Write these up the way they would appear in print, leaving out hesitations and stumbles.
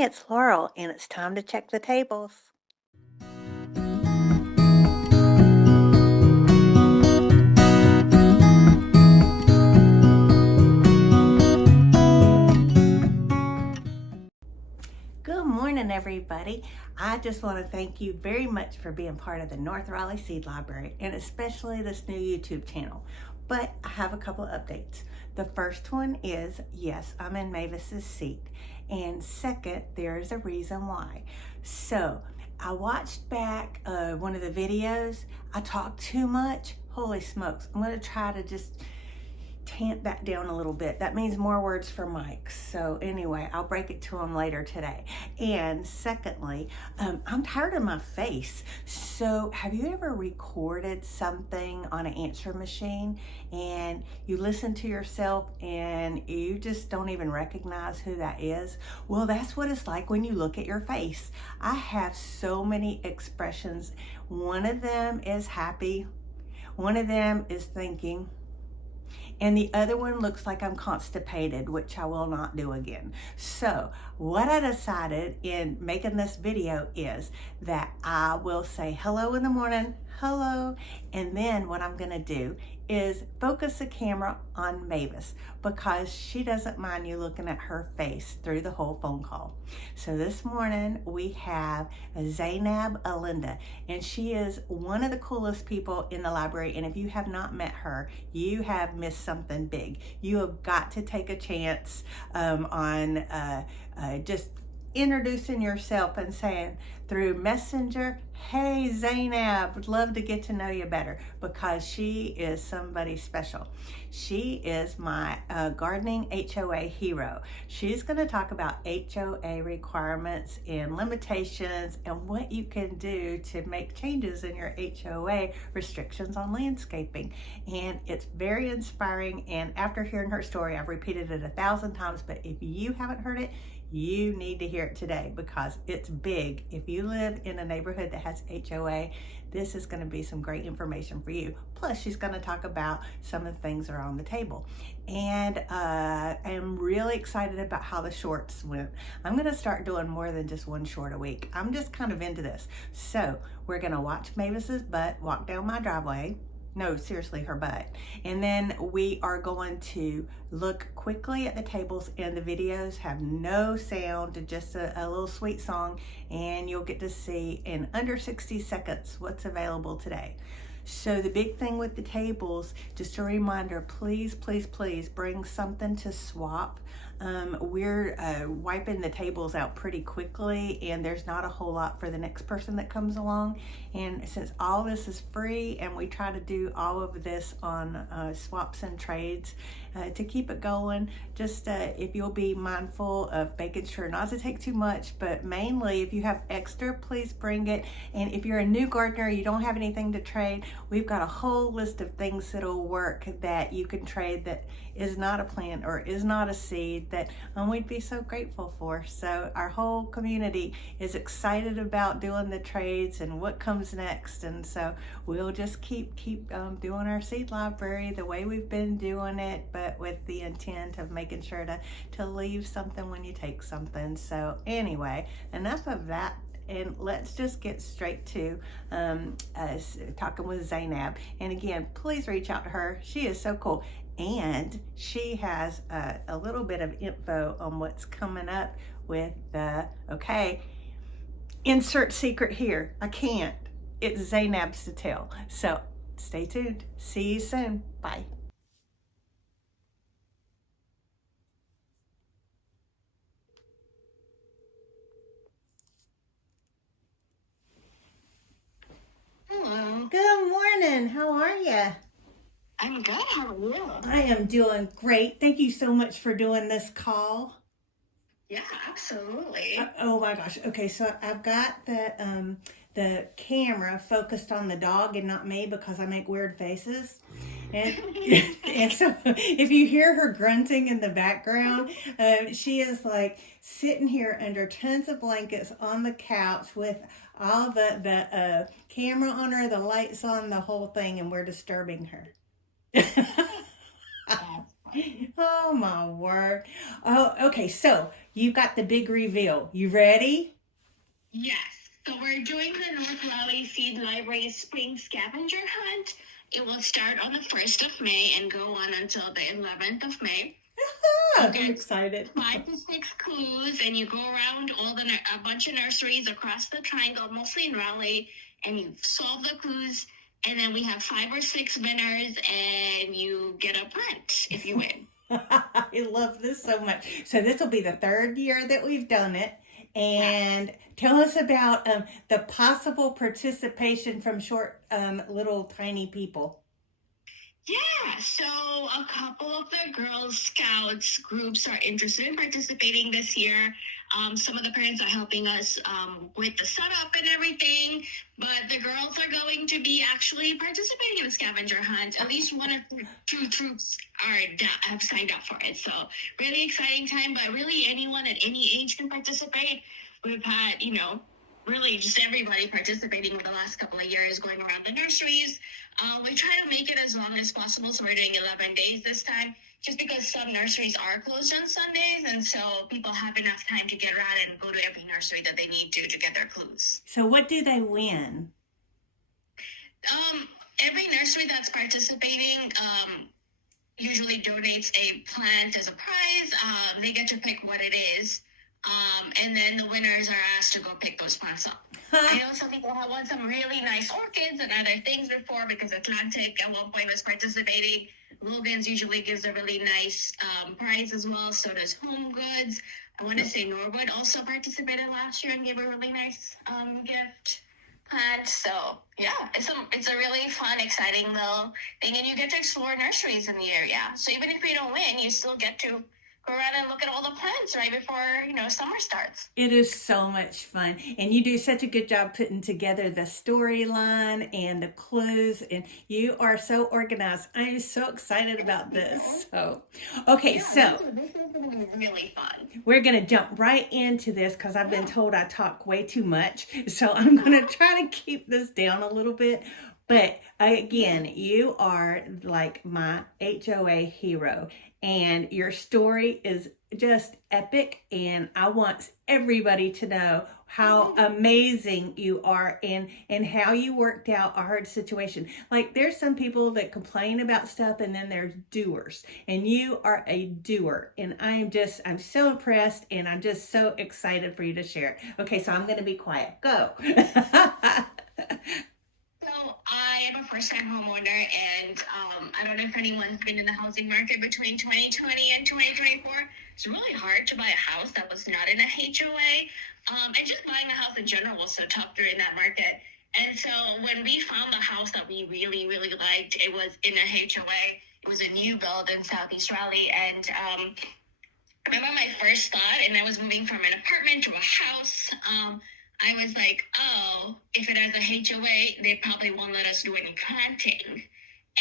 Hey, it's Laurel, and it's time to check the tables. Good morning, everybody. I just want to thank you very much for being part of the North Raleigh Seed Library, and especially this new YouTube channel. But I have a couple of updates. The first one is, yes, I'm in Mavis's seat. And second, there's a reason why. So, I watched back one of the videos. I talked too much. Holy smokes. I'm going to try to just tamp that down a little bit. That means more words for Mike. So anyway, I'll break it to him later today. And secondly, I'm tired of my face. So have you ever recorded something on an answer machine and you listen to yourself and you just don't even recognize who that is? Well, that's what it's like when you look at your face. I have so many expressions. One of them is happy. One of them is thinking. And the other one looks like I'm constipated, which I will not do again. So what I decided in making this video is that I will say hello in the morning, hello, and then what I'm gonna do is focus the camera on Mavis because she doesn't mind you looking at her face through the whole phone call. So this morning we have Zainab Alinda, and she is one of the coolest people in the library, and if you have not met her, you have missed something big. You have got to take a chance on just introducing yourself and saying through Messenger, hey Zainab, would love to get to know you better, because she is somebody special. She is my gardening HOA hero. She's going to talk about HOA requirements and limitations and what you can do to make changes in your HOA restrictions on landscaping. And it's very inspiring, and after hearing her story, I've repeated it 1,000 times, but if you haven't heard it, you need to hear it today because it's big. If you live in a neighborhood that has HOA, this is going to be some great information for you. Plus, she's going to talk about some of the things that are on the table. And I'm really excited about how the shorts went. I'm going to start doing more than just one short a week. I'm just kind of into this. So we're going to watch Mavis's butt walk down my driveway. No, seriously, her butt. And then we are going to look quickly at the tables, and the videos have no sound, just a little sweet song, and you'll get to see in under 60 seconds what's available today. So the big thing with the tables, just a reminder, please, please, please bring something to swap. We're wiping the tables out pretty quickly, and there's not a whole lot for the next person that comes along. And since all this is free and we try to do all of this on swaps and trades to keep it going, just if you'll be mindful of making sure not to take too much, but mainly if you have extra, please bring it. And if you're a new gardener, you don't have anything to trade, we've got a whole list of things that'll work that you can trade that is not a plant or is not a seed that we'd be so grateful for. So our whole community is excited about doing the trades and what comes next. And so we'll just keep doing our seed library the way we've been doing it, but with the intent of making sure to leave something when you take something. So anyway, enough of that. And let's just get straight to talking with Zainab. And again, please reach out to her. She is so cool. And she has a little bit of info on what's coming up with the, okay, insert secret here. I can't. It's Zainab's to tell. So stay tuned. See you soon. Bye. Hello. Good morning. How are you? I'm good. How are you? I am doing great. Thank you so much for doing this call. Yeah, absolutely. Oh my gosh. Okay, so I've got the camera focused on the dog and not me because I make weird faces. And, and so if you hear her grunting in the background, she is like sitting here under tons of blankets on the couch with all the camera on her, the lights on, the whole thing, and we're disturbing her. That's Oh my word. Oh, okay. So you got the big reveal. You ready? Yes. So we're doing the North Raleigh Seed Library Spring Scavenger Hunt. It will start on the 1st of May and go on until the 11th of May. I'm excited. 5 to 6 clues, and you go around a bunch of nurseries across the triangle, mostly in Raleigh, and you solve the clues. And then we have 5 or 6 winners, and you get a plant if you win. I love this so much. So this will be the 3rd year that we've done it. And tell us about the possible participation from short, little tiny people. Yeah, so a couple of the Girl Scouts groups are interested in participating this year. Some of the parents are helping us with the setup and everything, but the girls are going to be actually participating in the scavenger hunt. At least 1 or 2 troops have signed up for it. So really exciting time, but really anyone at any age can participate. We've had, really just everybody participating over the last couple of years, going around the nurseries. We try to make it as long as possible, so we're doing 11 days this time, just because some nurseries are closed on Sundays, and so people have enough time to get around and go to every nursery that they need to get their clues. So what do they win? Every nursery that's participating usually donates a plant as a prize. They get to pick what it is. And then the winners are asked to go pick those plants up. I know some people have won some really nice orchids and other things before, because Atlantic at one point was participating. Logan's usually gives a really nice prize as well. So does Home Goods. I want to say Norwood also participated last year and gave a really nice gift plant. So yeah, it's a really fun, exciting little thing, and you get to explore nurseries in the area. So even if you don't win, you still get to go around and look at all the plants right before, summer starts. It is so much fun. And you do such a good job putting together the storyline and the clues. And you are so organized. I am so excited about this. So, okay, so this is going to be really fun. We're going to jump right into this because I've been told I talk way too much. So I'm going to try to keep this down a little bit. But again, you are like my HOA hero, and your story is just epic, and I want everybody to know how amazing you are and how you worked out a hard situation. Like, there's some people that complain about stuff, and then there's doers, and you are a doer, and I'm so impressed, and I'm just so excited for you to share it. Okay, so I'm going to be quiet. Go. So I am a first-time homeowner, and I don't know if anyone's been in the housing market between 2020 and 2024. It's really hard to buy a house that was not in a HOA, and just buying a house in general was so tough during that market. And so when we found the house that we really, really liked, it was in a HOA. It was a new build in Southeast Raleigh, and I remember my first thought, and I was moving from an apartment to a house. I was like, oh, if it has a HOA, they probably won't let us do any planting.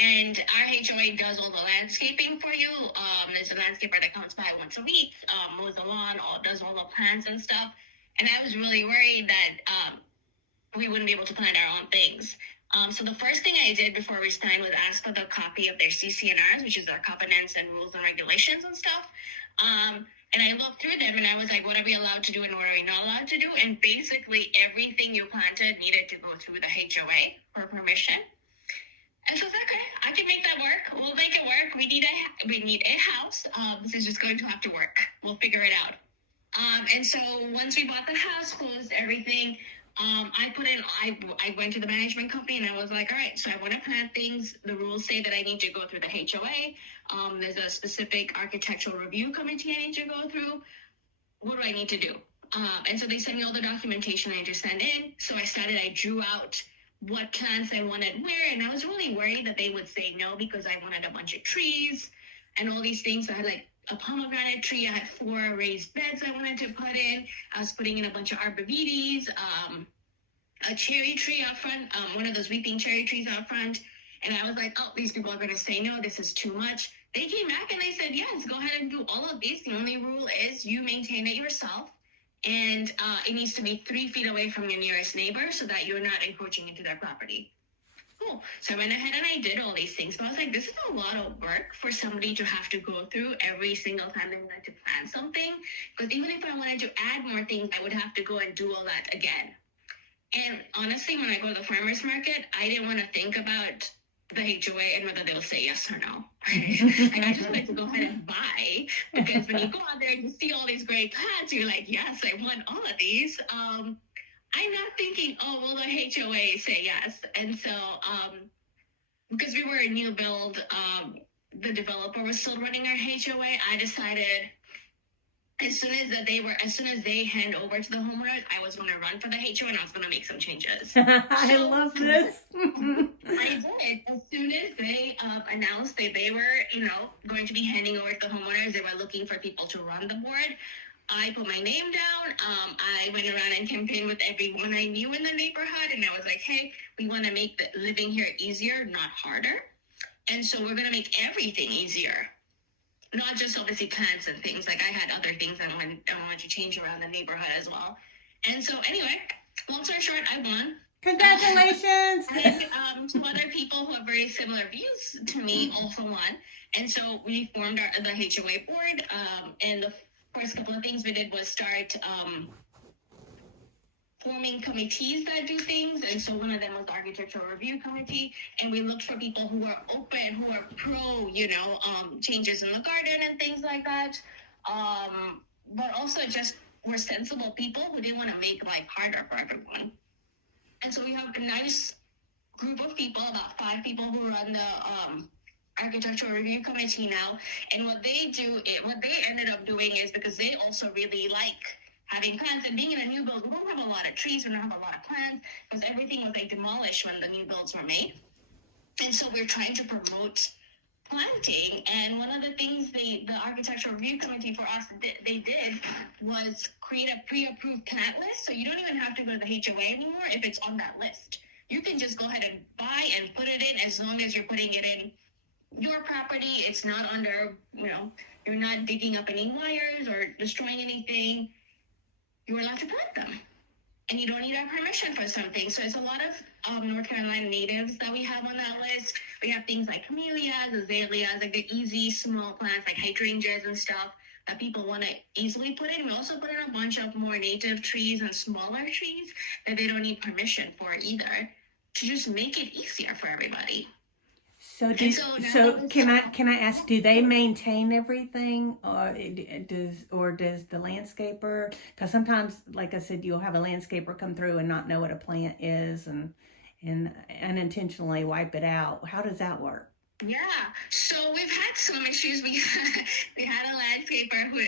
And our HOA does all the landscaping for you. There's a landscaper that comes by once a week, mows the lawn, does all the plants and stuff. And I was really worried that we wouldn't be able to plant our own things. So the first thing I did before we signed was ask for the copy of their CC&Rs, which is their covenants and rules and regulations and stuff. And I looked through them, and I was like, what are we allowed to do and what are we not allowed to do? And basically everything you planted needed to go through the HOA for permission. And so I was like, okay, I can make that work. We'll make it work. We need a house. This is just going to have to work. We'll figure it out. And so once we bought the house, closed everything, I went to the management company, and I was like, all right, so I want to plant things. The rules say that I need to go through the HOA. There's a specific architectural review committee I need to go through. What do I need to do? And so they sent me all the documentation I need to send in. So I drew out what plants I wanted where, and I was really worried that they would say no, because I wanted a bunch of trees and all these things. So I had like a pomegranate tree. I had 4 raised beds I wanted to put in. I was putting in a bunch of arborvitaes, a cherry tree out front, one of those weeping cherry trees out front. And I was like, oh, these people are going to say no, this is too much. They came back and they said, yes, go ahead and do all of these. The only rule is you maintain it yourself. And it needs to be 3 feet away from your nearest neighbor so that you're not encroaching into their property. Cool. So I went ahead and I did all these things. But I was like, this is a lot of work for somebody to have to go through every single time they wanted to plan something. Because even if I wanted to add more things, I would have to go and do all that again. And honestly, when I go to the farmer's market, I didn't want to think about the HOA and whether they'll say yes or no. Like, I just wanted to go ahead and buy, because when you go out there and you see all these great plants, you're like, yes, I want all of these. I'm not thinking, oh, will the HOA say yes? And so, because we were a new build, the developer was still running our HOA. I decided as soon as they hand over to the homeowners, I was going to run for the HOA and I was going to make some changes. I love this. I did. As soon as they announced that they were, going to be handing over to the homeowners, they were looking for people to run the board. I put my name down. I went around and campaigned with everyone I knew in the neighborhood. And I was like, hey, we want to make the living here easier, not harder. And so we're going to make everything easier. Not just obviously plants and things. Like, I had other things I wanted to change around the neighborhood as well. And so anyway, long story short, I won. Congratulations. And 2 other people who have very similar views to me also won. And so we formed the HOA board. And the first couple of things we did was start forming committees that do things. And so one of them was the architectural review committee, and we looked for people who are open, who are pro, changes in the garden and things like that. But also just were sensible people who didn't want to make life harder for everyone. And so we have a nice group of people, about 5 people who run the architectural review committee now. And what they ended up doing is, because they also really like having plants, and being in a new build, we don't have a lot of trees, we don't have a lot of plants, because everything was demolished when the new builds were made. And so we're trying to promote planting. And one of the things the architectural review committee for us they did was create a pre-approved plant list. So you don't even have to go to the HOA anymore if it's on that list. You can just go ahead and buy and put it in, as long as you're putting it in your property. It's not under, you're not digging up any wires or destroying anything. You're allowed to plant them, and you don't need our permission for something. So it's a lot of North Carolina natives that we have on that list. We have things like camellias, azaleas, like the easy small plants like hydrangeas and stuff that people want to easily put in. We also put in a bunch of more native trees and smaller trees that they don't need permission for either, to just make it easier for everybody. So can I ask, do they maintain everything, or does the landscaper? Because sometimes, like I said, you'll have a landscaper come through and not know what a plant is, and unintentionally wipe it out. How does that work? Yeah, so we've had some issues. We had a landscaper who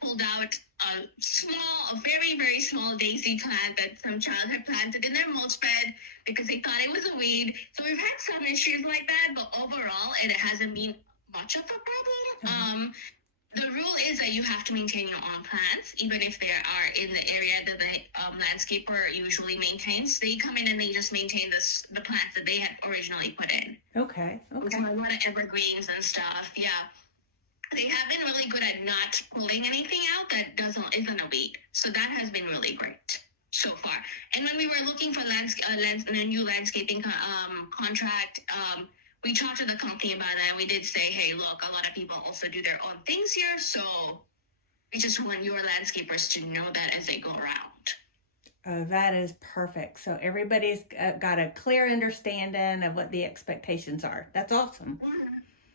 pulled out a very, very small daisy plant that some child had planted in their mulch bed because they thought it was a weed. So we've had some issues like that, but overall it hasn't been much of a problem. The rule is that you have to maintain your own plants, even if they are in the area that the landscaper usually maintains. They come in and they just maintain the plants that they had originally put in. Okay. So a lot of evergreens and stuff. Yeah, they have been really good at not pulling anything out that isn't a weed. So that has been really great so far. And when we were looking for a new landscaping contract, we talked to the company about that, and we did say, hey, look, a lot of people also do their own things here, so we just want your landscapers to know that as they go around. Oh, that is perfect. So everybody's got a clear understanding of what the expectations are. That's awesome.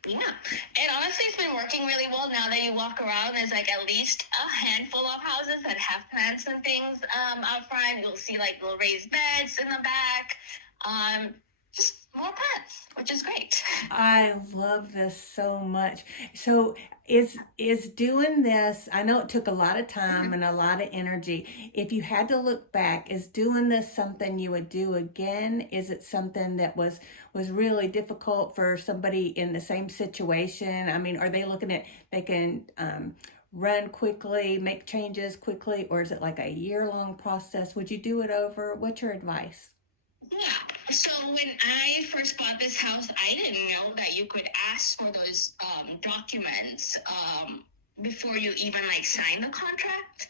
Yeah. And honestly, it's been working really well. Now that you walk around, there's like at least a handful of houses that have plants and things out front. You'll see like little raised beds in the back. Just more plants, which is great. I love this so much. So is doing this, I know it took a lot of time and a lot of energy. If you had to look back, is doing this something you would do again? Is it something that was really difficult for somebody in the same situation? I mean, are they looking at, they can run quickly, make changes quickly, or is it like a year-long process? Would you do it over? What's your advice? Yeah. So when I first bought this house, I didn't know that you could ask for those documents before you even sign the contract.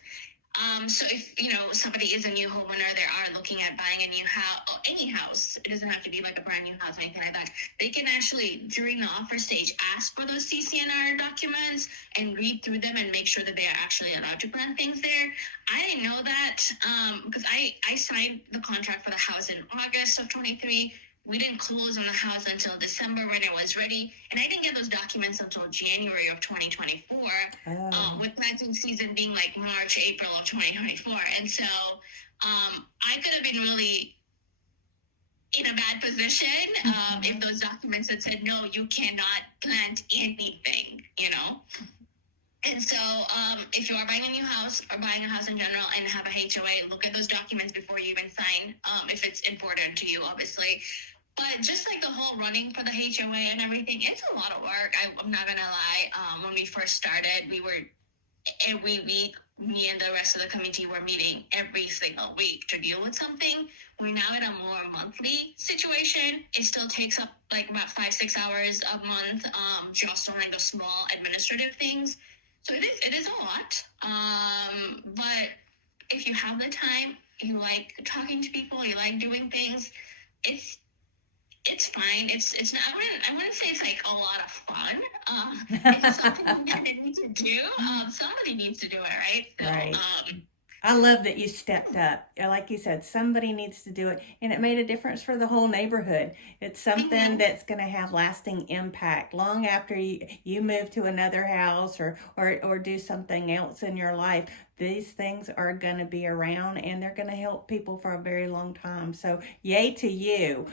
So if, somebody is a new homeowner, they are looking at buying a new house, or any house, it doesn't have to be like a brand new house or anything like that. They can actually, during the offer stage, ask for those CCNR documents and read through them and make sure that they are actually allowed to plant things there. I didn't know that because I signed the contract for the house in August of 23. We didn't close on the house until December when it was ready. And I didn't get those documents until January of 2024, with planting season being like March, April of 2024. And so I could have been really in a bad position if those documents had said, no, you cannot plant anything, And so if you are buying a new house or buying a house in general and have a HOA, look at those documents before you even sign, if it's important to you, obviously. But just like the whole running for the HOA and everything, it's a lot of work. I'm not going to lie. When we first started, we were every week, me and the rest of the committee were meeting every single week to deal with something. We're now in a more monthly situation. It still takes up like about 5-6 hours a month, just on like the small administrative things. So it is a lot. But if you have the time, you like talking to people, you like doing things, it's fine. It's not. I wouldn't say it's like a lot of fun. It's something that you need to do. Somebody needs to do it, right? So, Right. I love that you stepped up. Like you said, somebody needs to do it, and it made a difference for the whole neighborhood. It's something that's going to have lasting impact long after you move to another house or do something else in your life. These things are going to be around, and they're going to help people for a very long time. So, yay to you.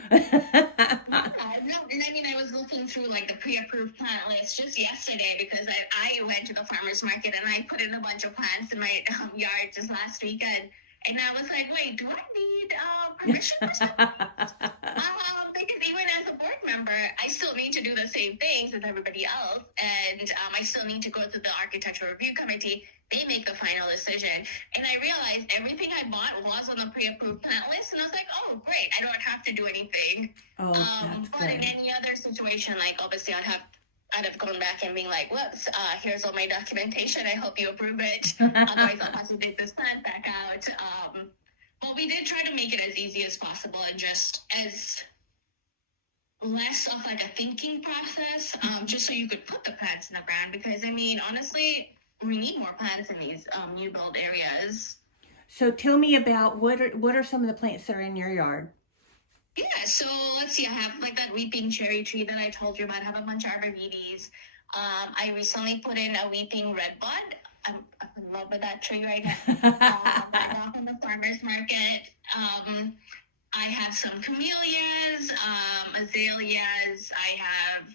I was looking through like the pre-approved plant list just yesterday because I went to the farmer's market and I put in a bunch of plants in my yard just last weekend. And I was like, wait, do I need permission for something? Because even as a board member, I still need to do the same things as everybody else. And I still need to go to the architectural review committee. They make the final decision. And I realized everything I bought was on the pre-approved plant list. And I was like, oh, great. I don't have to do anything. Oh, that's but good. in any other situation, like obviously I'd have gone back and been like, whoops, here's all my documentation. I hope you approve it. Otherwise, I'll have to take this plant back out. But we did try to make it as easy as possible and just as less of like a thinking process, just so you could put the plants in the ground. Because, honestly, we need more plants in these new build areas. So tell me about what are some of the plants that are in your yard? Yeah, so let's see. I have like that weeping cherry tree that I told you about. I have a bunch of arborvitaes. I recently put in a weeping redbud. I'm in love with that tree right now. I got from the farmer's market. I have some camellias, azaleas. I have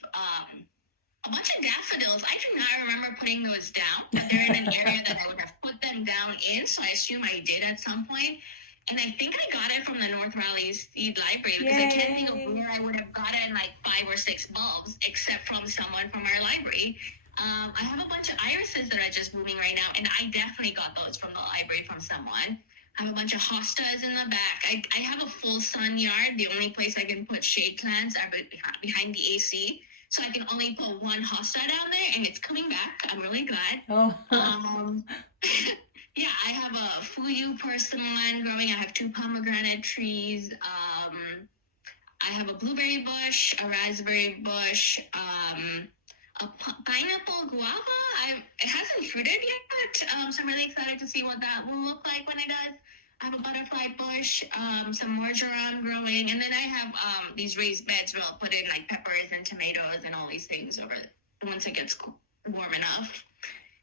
a bunch of daffodils. I do not remember putting those down, but they're in an area that I would have put them down in, so I assume I did at some point. And I think I got it from the North Raleigh Seed Library because I can't think of where I would have gotten like 5 or 6 bulbs except from someone from our library. I have a bunch of irises that are just blooming right now, and I definitely got those from the library from someone. I have a bunch of hostas in the back. I have a full sun yard. The only place I can put shade plants are behind the AC. So I can only put one hosta down there, and it's coming back. I'm really glad. Oh. Yeah, I have a fuyu persimmon growing. I have 2 pomegranate trees. I have a blueberry bush, a raspberry bush, a pineapple guava. It hasn't fruited yet, so I'm really excited to see what that will look like when it does. I have a butterfly bush, some marjoram growing, and then I have these raised beds where I'll put in like peppers and tomatoes and all these things once it gets warm enough.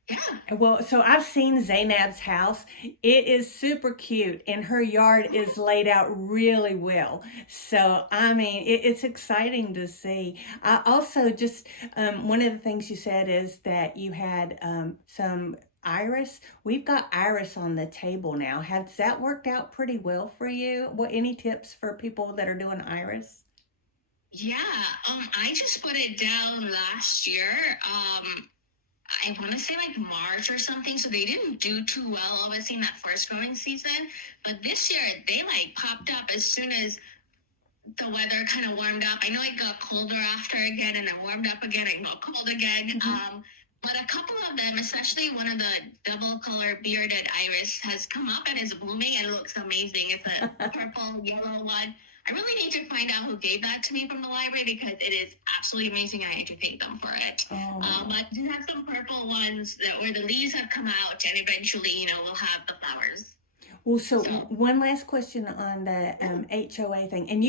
Yeah. Well, so I've seen Zainab's house. It is super cute, and her yard is laid out really well. So, it's exciting to see. I also just, one of the things you said is that you had some iris. We've got iris on the table now. Has that worked out pretty well for you? Any tips for people that are doing iris? Yeah, I just put it down last year. I want to say like March or something, so they didn't do too well, obviously, in that first growing season. But this year, they like popped up as soon as the weather kind of warmed up. I know it got colder after again, and it warmed up again and got cold again. But a couple of them, especially one of the double color bearded iris, has come up and is blooming and it looks amazing. It's a purple yellow one. I really need to find out who gave that to me from the library because it is absolutely amazing. I need to thank them for it. But I do have some purple ones where the leaves have come out and eventually, we'll have the flowers. Well, so one last question on the HOA thing. And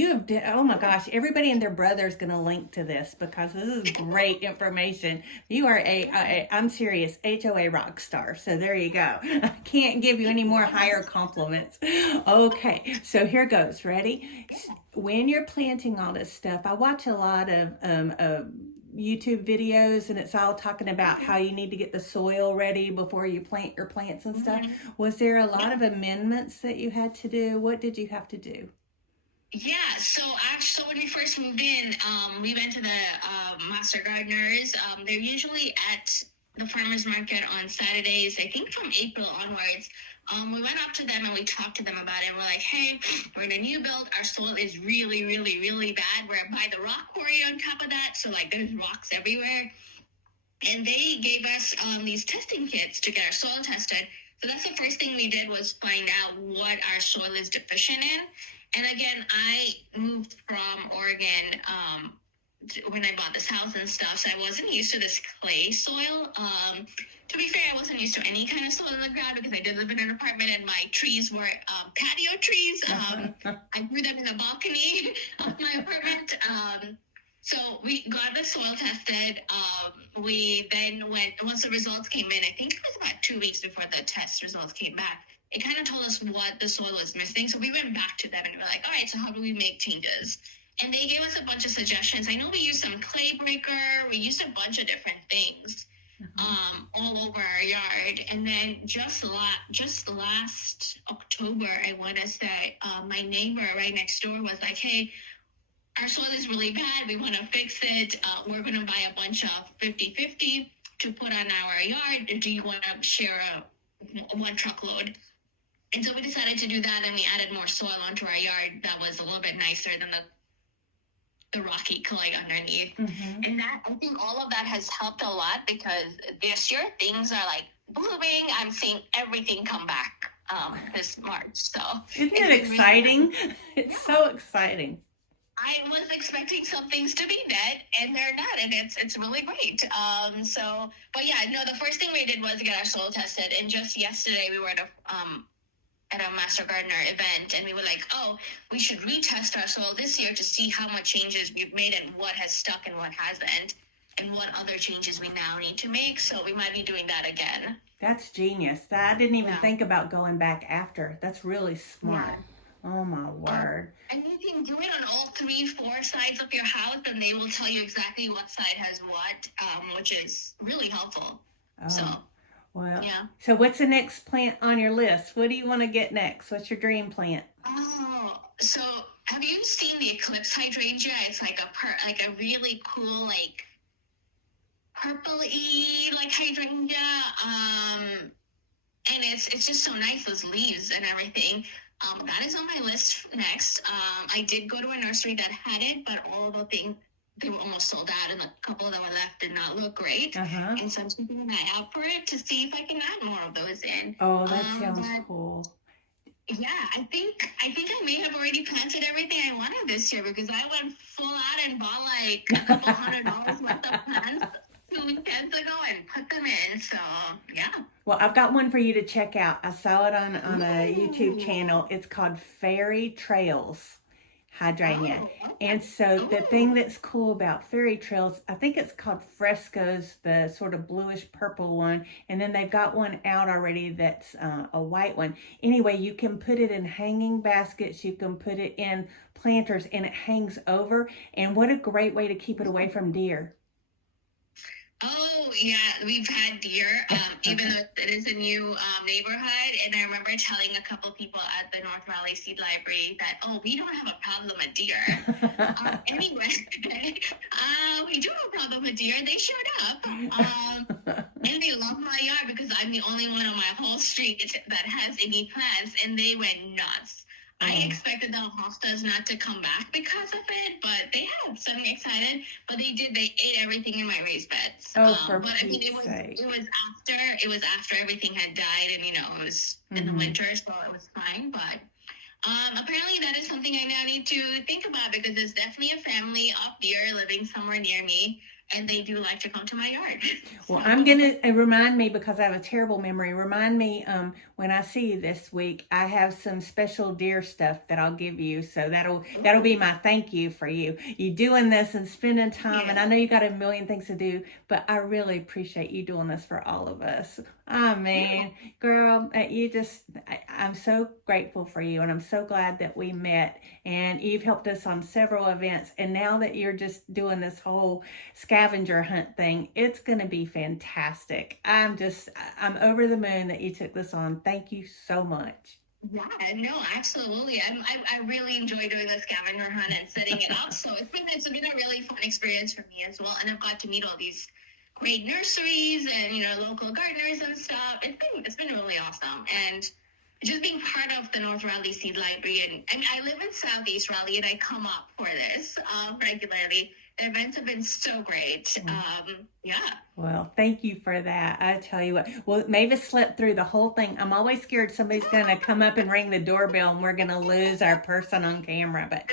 oh my gosh, everybody and their brother is going to link to this because this is great information. You are I'm serious, HOA rock star. So there you go. I can't give you any more higher compliments. Okay, so here goes. Ready? When you're planting all this stuff, I watch a lot of YouTube videos and it's all talking about how you need to get the soil ready before you plant your plants and stuff. Was there a lot of amendments that you had to do? What did you have to do? Yeah, so actually when we first moved in, we went to the Master Gardeners. They're usually at the farmers market on Saturdays, I think from April onwards. We went up to them and we talked to them about it. We're like, hey, we're in a new build. Our soil is really, really, really bad. We're by the rock quarry on top of that. So like there's rocks everywhere. And they gave us these testing kits to get our soil tested. So that's the first thing we did was find out what our soil is deficient in. And again, I moved from Oregon when I bought this house and stuff, so I wasn't used to this clay soil. To be fair, I wasn't used to any kind of soil in the ground because I did live in an apartment and my trees were patio trees. I grew them in the balcony of my apartment. So we got the soil tested. We then went, once the results came in, I think it was about 2 weeks before the test results came back, it kind of told us what the soil was missing. So we went back to them and we were like, all right, so how do we make changes? And they gave us a bunch of suggestions. I know we used some clay breaker. We used a bunch of different things all over our yard. And then just last October, I want to say, my neighbor right next door was like, hey, our soil is really bad. We want to fix it. We're going to buy a bunch of 50-50 to put on our yard. Do you want to share one truckload? And so we decided to do that, and we added more soil onto our yard that was a little bit nicer than the rocky clay underneath. And that, I think all of that has helped a lot because this year things are like blooming. I'm seeing everything come back this March. So isn't it exciting? Really it's so exciting. I was expecting some things to be dead, and they're not, and it's really great. But yeah, no, the first thing we did was get our soil tested, and just yesterday we were at a Master Gardener event, and we were like, oh, we should retest our soil this year to see how much changes we've made and what has stuck and what hasn't, and what other changes we now need to make. So we might be doing that again. That's genius. I didn't even think about going back after. That's really smart. Yeah. Oh my word. And you can do it on all 3-4 sides of your house, and they will tell you exactly what side has what, which is really helpful. Well, yeah. So what's the next plant on your list? What do you want to get next? What's your dream plant? Oh, so have you seen the eclipse hydrangea? It's like a really cool, like purple-y, like hydrangea. And it's just so nice, those leaves and everything. That is on my list next. I did go to a nursery that had it, but all of the things, they were almost sold out, and the couple that were left did not look great. And so I'm keeping an eye out for it to see if I can add more of those in. Oh, that sounds cool. Yeah, I think I may have already planted everything I wanted this year because I went full out and bought like a couple $100 worth of plants 2 weekends ago and put them in. So yeah. Well, I've got one for you to check out. I saw it on a YouTube channel. It's called Fairy Trails hydrangea. And so the thing that's cool about Fairy Trails, I think it's called Frescoes, the sort of bluish purple one. And then they've got one out already that's a white one. Anyway, you can put it in hanging baskets. You can put it in planters and it hangs over. And what a great way to keep it away from deer. Oh, yeah, we've had deer, even though it is a new neighborhood. And I remember telling a couple people at the North Raleigh Seed Library that, oh, we don't have a problem with deer. Anyway, we do have a problem with deer. They showed up. And they love my yard because I'm the only one on my whole street that has any plants. And they went nuts. I expected the hostas not to come back because of it, but they have some excited. But they did. They ate everything in my raised beds. For but I mean, Pete's sake. it was after everything had died, and it was in the winter, so it was fine. But apparently, that is something I now need to think about because there's definitely a family up here living somewhere near me. And they do like to come to my yard. Well, I'm going to remind me, because I have a terrible memory, remind me when I see you this week, I have some special deer stuff that I'll give you. So that'll be my thank you for you doing this and spending time. Yeah. And I know you got a million things to do, but I really appreciate you doing this for all of us. Oh, man, girl, I'm so grateful for you. And I'm so glad that we met, and you've helped us on several events. And now that you're just doing this whole scavenger hunt thing, it's going to be fantastic. I'm over the moon that you took this on. Thank you so much. Yeah, no, absolutely. I really enjoy doing the scavenger hunt and setting it up. So it's been a really fun experience for me as well. And I've got to meet all these great nurseries and local gardeners and stuff. It's been really awesome. And just being part of the North Raleigh Seed Library, and I live in Southeast Raleigh, and I come up for this regularly. The events have been so great. Yeah. Well, thank you for that. I tell you what. Well, Mavis slept through the whole thing. I'm always scared somebody's going to come up and ring the doorbell and we're going to lose our person on camera. But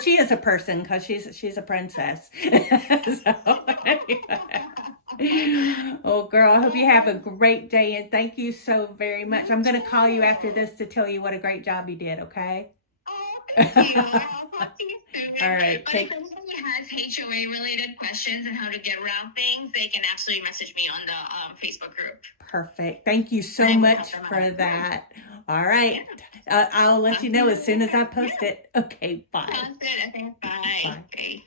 she is a person because she's a princess. So, anyway. Oh, girl, I hope you have a great day, and thank you so very much. I'm going to call you after this to tell you what a great job you did, okay? Oh, thank you. I'll talk to you soon. All right. But if anybody has HOA-related questions and how to get around things, they can absolutely message me on the Facebook group. Perfect. Thank you so much for that. All right. I'll let you know as soon as I post it. Okay, bye. Sounds good. Okay, bye. Bye. Okay.